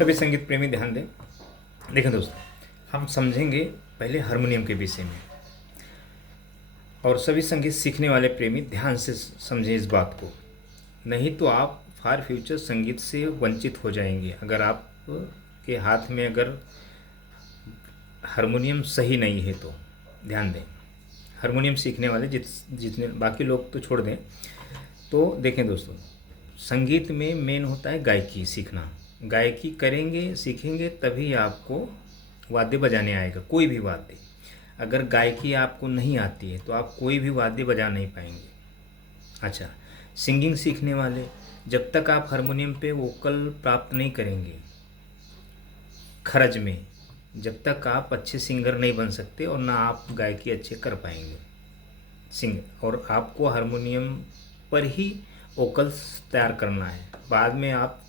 सभी संगीत प्रेमी ध्यान दें। देखें दोस्तों, हम समझेंगे पहले हारमोनियम के विषय में, और सभी संगीत सीखने वाले प्रेमी ध्यान से समझें इस बात को, नहीं तो आप फार फ्यूचर संगीत से वंचित हो जाएंगे। अगर आप के हाथ में अगर हारमोनियम सही नहीं है तो ध्यान दें। हारमोनियम सीखने वाले जितने बाकी लोग तो छोड़ दें। तो देखें दोस्तों, संगीत में मेन होता है गायकी सीखना। गायकी करेंगे, सीखेंगे, तभी आपको वाद्य बजाने आएगा, कोई भी वाद्य। अगर गायकी आपको नहीं आती है तो आप कोई भी वाद्य बजा नहीं पाएंगे। अच्छा, सिंगिंग सीखने वाले, जब तक आप हारमोनियम पे वोकल प्राप्त नहीं करेंगे खरज में, जब तक आप अच्छे सिंगर नहीं बन सकते और ना आप गायकी अच्छे कर पाएंगे सिंग। और आपको हारमोनियम पर ही वोकल्स तैयार करना है। बाद में आप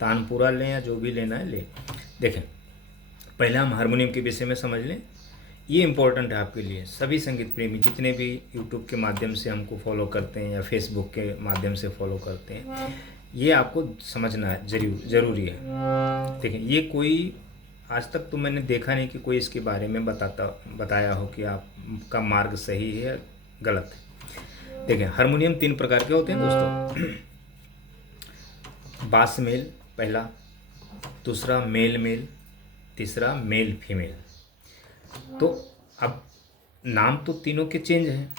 तानपुरा लें या जो भी लेना है ले। देखें, पहले हम हारमोनियम के विषय में समझ लें। ये इम्पोर्टेंट है आपके लिए। सभी संगीत प्रेमी जितने भी यूट्यूब के माध्यम से हमको फॉलो करते हैं या फेसबुक के माध्यम से फॉलो करते हैं, ये आपको समझना ज़रूरी है। देखें, ये कोई आज तक तो मैंने देखा नहीं कि कोई इसके बारे में बताया हो कि आपका मार्ग सही है या गलत है। देखें, हारमोनियम 3 प्रकार के होते हैं दोस्तों। बास मेल पहला, दूसरा मेल मेल, तीसरा मेल फीमेल। तो अब नाम तो तीनों के चेंज हैं,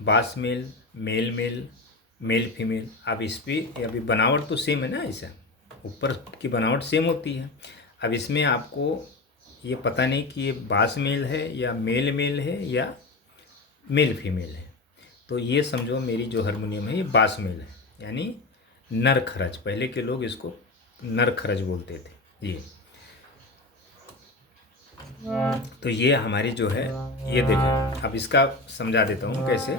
बास male, male male, male female. अब इस पर अभी बनावट तो सेम है ना, ऐसा ऊपर की बनावट सेम होती है। अब इसमें आपको ये पता नहीं कि ये बास मेल है या मेल मेल है या मेल फीमेल है। तो ये समझो मेरी जो हारमोनियम है ये बास मेल है, यानी नर खरज। पहले के लोग इसको नर खरज बोलते थे। ये तो ये हमारी जो है, ये देखें, अब इसका समझा देता हूँ कैसे।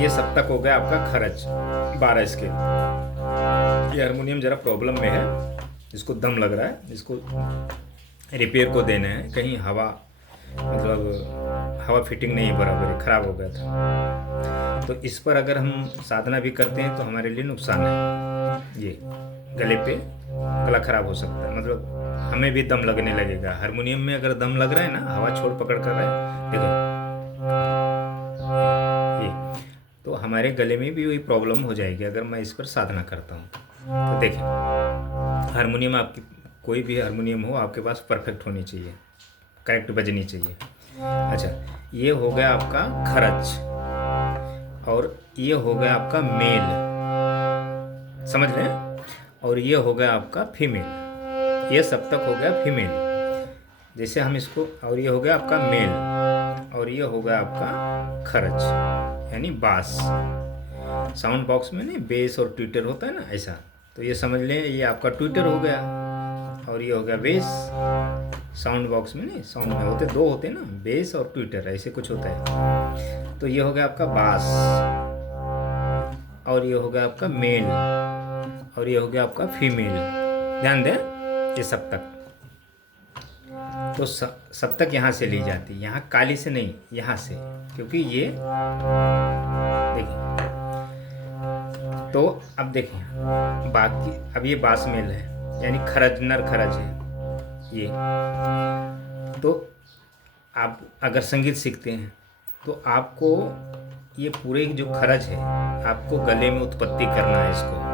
ये सप्तक हो गया आपका खरज 12 स्केल। ये हारमोनियम ज़रा प्रॉब्लम में है, इसको दम लग रहा है, इसको रिपेयर को देना है। कहीं हवा मतलब हवा फिटिंग नहीं बराबर है, ख़राब हो गया था। तो इस पर अगर हम साधना भी करते हैं तो हमारे लिए नुकसान है। ये गले पे गला ख़राब हो सकता है, मतलब हमें भी दम लगने लगेगा। हारमोनियम में अगर दम लग रहा है ना, हवा छोड़ पकड़ कर रहा है, देखो ये, तो हमारे गले में भी वही प्रॉब्लम हो जाएगी अगर मैं इस पर साधना करता हूँ। तो देखें, हारमोनियम आपकी कोई भी हारमोनियम हो आपके पास परफेक्ट होनी चाहिए, करेक्ट बजनी चाहिए। अच्छा, ये हो गया आपका खरज, और ये हो गया आपका मेल, समझ लें, और ये हो गया आपका फीमेल। ये सप्तक हो गया फीमेल, जैसे हम इसको, और ये हो गया आपका मेल, और ये हो गया आपका खरज यानी बास। साउंड बॉक्स में नहीं बेस और ट्विटर होता है ना, ऐसा। तो ये समझ लें, ये आपका ट्विटर हो गया और ये हो गया बेस। साउंड बॉक्स में नहीं, साउंड में होते 2 होते हैं ना, बेस और ट्विटर, ऐसे कुछ होता है। तो ये हो गया आपका बास, और ये हो गया आपका मेल, और ये हो गया आपका फीमेल। ध्यान दें, ये सप्तक। तो सप्तक यहाँ से ली जाती है, यहाँ काली से नहीं, यहाँ से, क्योंकि ये देखिए। तो अब देखिए बाकी, अब ये बास मेल है यानी खरज, नर खरज है ये। तो आप अगर संगीत सीखते हैं तो आपको ये पूरे जो खरज है आपको गले में उत्पत्ति करना है इसको।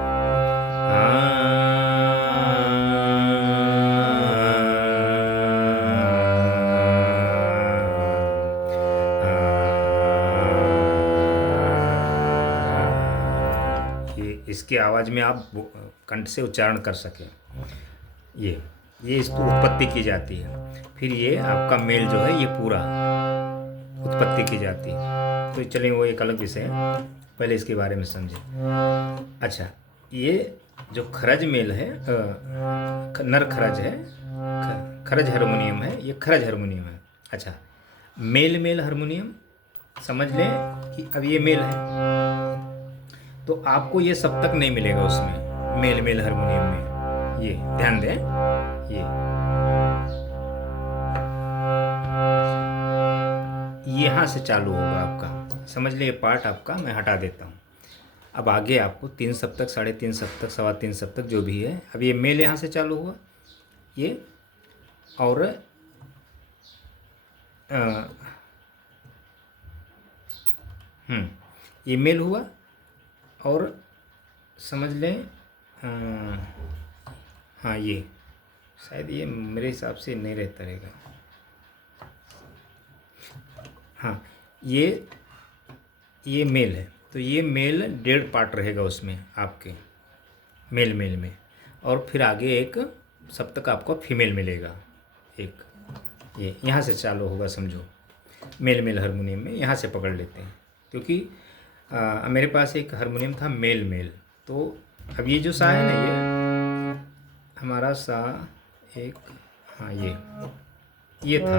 इसकी आवाज़ में आप कंठ से उच्चारण कर सकें। ये इसको उत्पत्ति की जाती है। फिर ये आपका मेल जो है ये पूरा उत्पत्ति की जाती है। तो चलिए वो एक अलग विषय है, पहले इसके बारे में समझें। अच्छा, ये जो खरज मेल है, नर खरज है, खरज हारमोनियम है, ये खरज हारमोनियम है। अच्छा, मेल मेल हारमोनियम समझ लें कि अब ये मेल है तो आपको ये सप्तक नहीं मिलेगा उसमें, मेल मेल हारमोनियम में। ये ध्यान दें, ये यहाँ से चालू होगा आपका, समझ ले। ये पार्ट आपका मैं हटा देता हूँ। अब आगे आपको 3 सप्तक, 3.5 सप्तक, 3.25 सप्तक जो भी है, अब ये मेल यहाँ से चालू हुआ ये, और अ, ये मेल हुआ, और समझ लें हाँ ये शायद ये मेरे हिसाब से नहीं रहता रहेगा। हाँ ये मेल है, तो ये मेल 1.5 पार्ट रहेगा उसमें आपके मेल में, और फिर आगे एक सप्तक आपको फीमेल मिलेगा एक, ये यहाँ से चालू होगा समझो, मेल हारमोनियम में यहाँ से पकड़ लेते हैं, क्योंकि मेरे पास एक हारमोनियम था मेल, तो अब ये जो सा है ना, ये हमारा सा एक, हाँ ये था,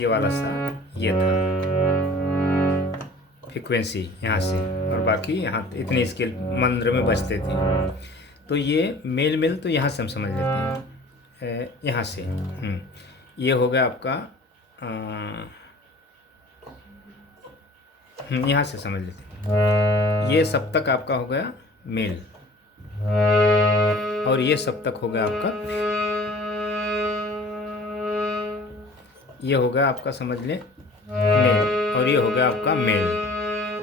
ये वाला सा ये था फ्रीक्वेंसी यहाँ से, और बाकी यहाँ इतने स्केल मंद्र में बजते थे। तो ये मेल तो यहाँ से हम समझ लेते हैं, यहाँ से ये हो गया आपका, यहाँ से समझ लेते हैं, ये सप्तक आपका हो गया मेल, और ये सप्तक हो गया आपका, ये हो गया आपका समझ लें मेल, और ये हो गया आपका मेल,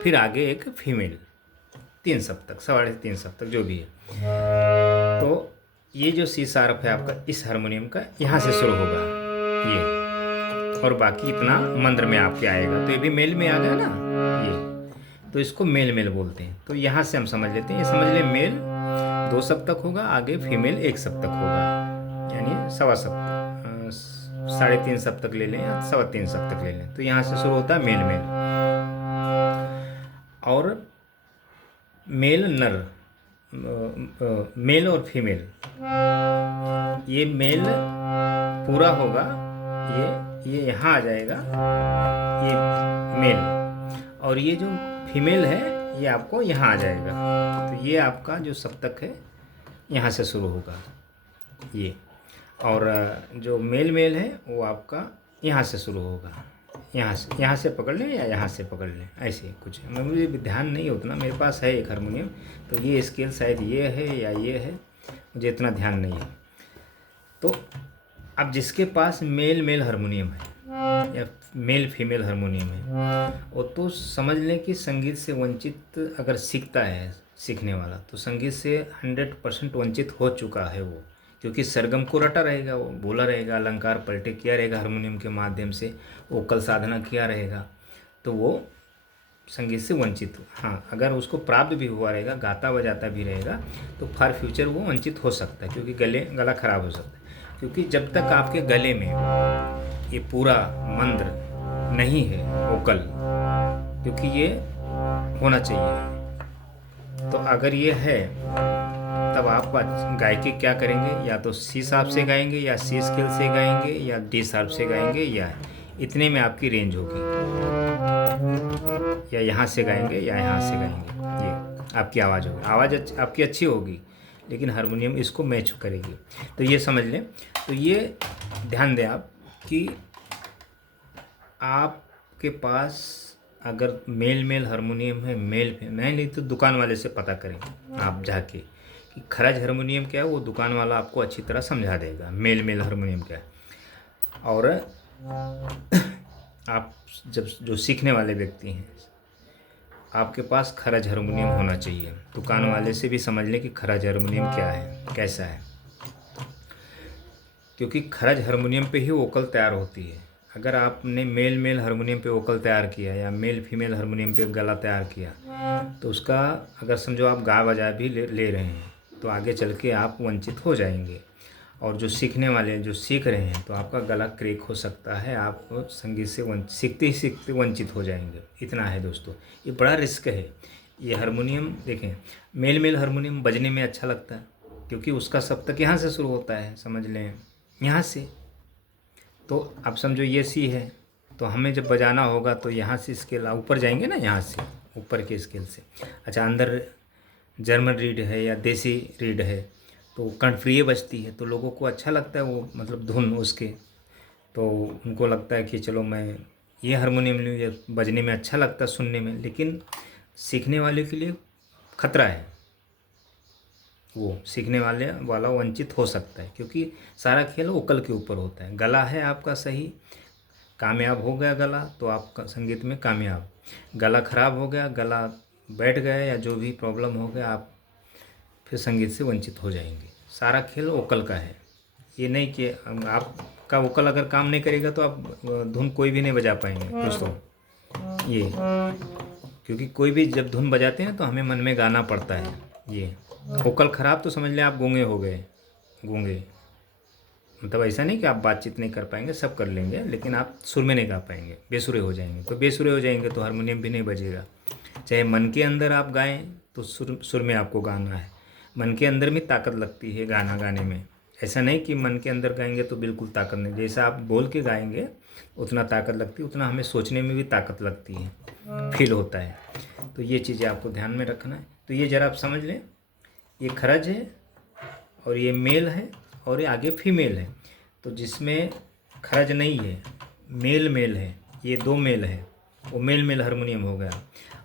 फिर आगे एक फीमेल, 3 सप्तक, 3.5 सप्तक जो भी है। तो ये जो सी शार्प है आपका इस हारमोनियम का, यहाँ से शुरू होगा ये, और बाकी इतना मंद्र में आपके आएगा, तो ये भी मेल में आ गया ना ये, तो इसको मेल बोलते हैं। तो यहाँ से हम समझ लेते हैं, ये समझ लें मेल 2 सप्तक होगा, आगे फीमेल 1 सप्तक होगा, यानी 1.25 सप्तक, 3.5 सप्तक ले लें या 3.25 सप्तक ले लें। तो यहाँ से शुरू होता है मेल, और मेल नर, मेल और फीमेल, ये मेल पूरा होगा, ये यहाँ आ जाएगा ये मेल, और ये जो फीमेल है ये आपको यहाँ आ जाएगा। तो ये आपका जो सप्तक है यहाँ से शुरू होगा ये, और जो मेल है वो आपका यहाँ से शुरू होगा, यहाँ से पकड़ लें या यहाँ से पकड़ लें, ऐसे कुछ मुझे ध्यान नहीं है उतना, मेरे पास है एक हारमोनियम, तो ये स्केल शायद ये है या ये है, मुझे इतना ध्यान नहीं है। तो अब जिसके पास मेल हारमोनियम है या मेल फीमेल हारमोनियम है, वो तो समझ लें कि संगीत से वंचित अगर सीखता है सीखने वाला, तो संगीत से 100% वंचित हो चुका है वो, क्योंकि सरगम को रटा रहेगा, वो बोला रहेगा, अलंकार पलटे किया रहेगा हारमोनियम के माध्यम से, वोकल साधना किया रहेगा, तो वो संगीत से वंचित। हाँ, अगर उसको प्राप्त भी हुआ रहेगा, गाता बजाता भी रहेगा, तो फॉर फ्यूचर वो वंचित हो सकता है, क्योंकि गला खराब हो सकता है। क्योंकि जब तक आपके गले में ये पूरा मंत्र नहीं है वोकल, क्योंकि ये होना चाहिए, तो अगर ये है तब आप गायकी क्या करेंगे, या तो सी शार्प से गाएंगे, या सी स्केल से गाएंगे, या डी शार्प से गाएंगे, या इतने में आपकी रेंज होगी, या यहाँ से गाएंगे या यहाँ से गाएंगे, ये आपकी आवाज़ होगी, आवाज़ आपकी अच्छी होगी, लेकिन हारमोनियम इसको मैच करेगी। तो ये समझ लें, तो ये ध्यान दें आप कि आपके पास अगर मेल हारमोनियम है, मेल नहीं तो दुकान वाले से पता करें आप जाके कि खरज हारमोनियम क्या है, वो दुकान वाला आपको अच्छी तरह समझा देगा मेल हारमोनियम क्या है। और आप जब जो सीखने वाले व्यक्ति हैं, आपके पास खरज हारमोनियम होना चाहिए, दुकान वाले से भी समझ लें कि खरज हारमोनियम क्या है, कैसा है, क्योंकि खरज हारमोनियम पे ही वोकल तैयार होती है। अगर आपने मेल हारमोनियम पे वोकल तैयार किया या मेल फीमेल हारमोनियम पे गला तैयार किया, तो उसका अगर समझो आप गा बजा भी ले रहे हैं, तो आगे चल के आप वंचित हो जाएंगे। और जो सीखने वाले जो सीख रहे हैं, तो आपका गला क्रैक हो सकता है, आप संगीत से सीखते ही सीखते वंचित हो जाएंगे। इतना है दोस्तों, ये बड़ा रिस्क है। ये हारमोनियम देखें, मेल हारमोनियम बजने में अच्छा लगता है, क्योंकि उसका सप्तक यहाँ से शुरू होता है, समझ लें यहाँ से। तो आप समझो ये सी है, तो हमें जब बजाना होगा तो यहाँ से स्केल ऊपर जाएंगे ना, यहाँ से ऊपर के स्केल से। अच्छा, अंदर जर्मन रीड है या देसी रीड है, तो कर्णप्रिय बजती है, तो लोगों को अच्छा लगता है वो, मतलब धुन उसके, तो उनको लगता है कि चलो मैं ये हारमोनियम लूँ, ये बजने में अच्छा लगता है सुनने में। लेकिन सीखने वाले के लिए खतरा है, वो सीखने वाला वंचित हो सकता है, क्योंकि सारा खेल वोकल के ऊपर होता है। गला है आपका सही, कामयाब हो गया गला तो आप संगीत में कामयाब। गला खराब हो गया, गला बैठ गया या जो भी प्रॉब्लम हो गया, आप फिर संगीत से वंचित हो जाएंगे। सारा खेल वोकल का है। ये नहीं कि आपका वोकल अगर काम नहीं करेगा तो आप धुन कोई भी नहीं बजा पाएंगे दोस्तों। ये क्योंकि कोई भी जब धुन बजाते हैं तो हमें मन में गाना पड़ता है। ये वोकल ख़राब तो समझ लें आप गूंगे हो गए। गूंगे मतलब ऐसा नहीं कि आप बातचीत नहीं कर पाएंगे, सब कर लेंगे, लेकिन आप सुर में नहीं गा पाएंगे, बेसुरे हो जाएंगे। तो बेसुरे हो जाएंगे तो हारमोनियम भी नहीं बजेगा। चाहे मन के अंदर आप गाएं तो सुर में आपको गाना है। मन के अंदर में ताकत लगती है गाना गाने में। ऐसा नहीं कि मन के अंदर गाएंगे तो बिल्कुल ताकत नहीं। जैसा आप बोल के गाएंगे उतना ताकत लगती है, उतना हमें सोचने में भी ताकत लगती है, फील होता है। तो ये चीज़ें आपको ध्यान में रखना है। तो ये ज़रा आप समझ लें, ये खरज है और ये मेल है और ये आगे फीमेल है। तो जिसमें खरज नहीं है, मेल है, ये दो मेल है, वो मेल हारमोनियम हो गया।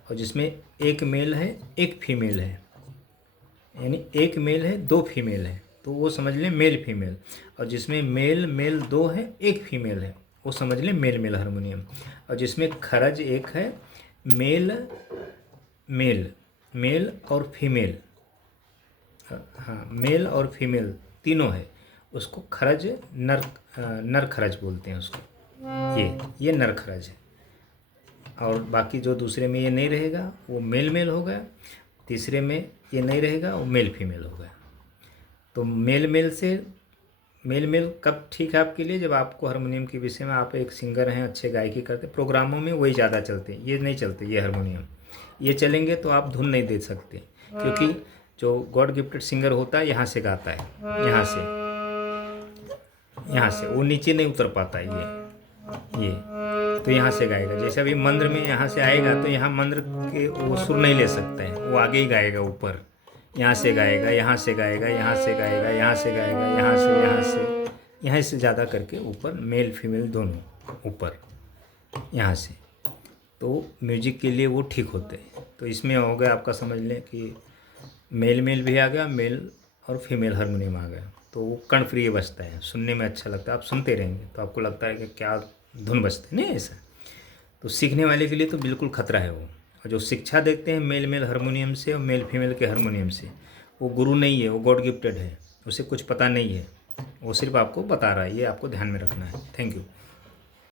और जिसमें एक मेल है एक फीमेल है, यानी एक मेल है दो फीमेल है, तो वो समझ लें मेल फीमेल। और जिसमें मेल दो है एक फीमेल है, वो समझ लें मेल हारमोनियम। और जिसमें खरज एक है, मेल और फीमेल, हाँ मेल और फीमेल तीनों है, उसको खरज नर खरज बोलते हैं उसको। ये नर खरज है। और बाकी जो दूसरे में ये नहीं रहेगा वो मेल हो गया, तीसरे में ये नहीं रहेगा वो मेल फीमेल हो गया। तो मेल कब ठीक है आपके लिए, जब आपको हारमोनियम के विषय में, आप एक सिंगर हैं, अच्छे गायकी करते, प्रोग्रामों में वही ज़्यादा चलते हैं, ये नहीं चलते। ये हारमोनियम ये चलेंगे तो आप धुन नहीं दे सकते, क्योंकि जो गॉड गिफ्टेड सिंगर होता है यहाँ से गाता है, यहाँ से वो नीचे नहीं उतर पाता है। ये तो यहाँ से गाएगा। जैसे अभी मंद्र में यहाँ से आएगा तो यहाँ मंद्र के वो सुर नहीं ले सकता है, वो आगे ही गाएगा ऊपर। यहाँ से गाएगा, यहाँ से गाएगा, यहाँ से गाएगा, यहाँ से गाएगा, यहाँ से ज़्यादा करके ऊपर, मेल फीमेल दोनों ऊपर यहाँ से। तो म्यूजिक के लिए वो ठीक होते हैं। तो इसमें हो गया आपका, समझ लें कि मेल भी आ गया, मेल और फीमेल हारमोनियम आ गया। तो वो कर्णप्रिय बजता है, सुनने में अच्छा लगता है। आप सुनते रहेंगे तो आपको लगता है कि क्या धुन बजते नहीं ऐसा। तो सीखने वाले के लिए तो बिल्कुल खतरा है वो। और जो शिक्षा देखते हैं मेल हारमोनियम से और मेल फीमेल के हारमोनियम से, वो गुरु नहीं है, वो गॉड गिफ्टेड है, उसे कुछ पता नहीं है, वो सिर्फ आपको बता रहा है। ये आपको ध्यान में रखना है। Thank you.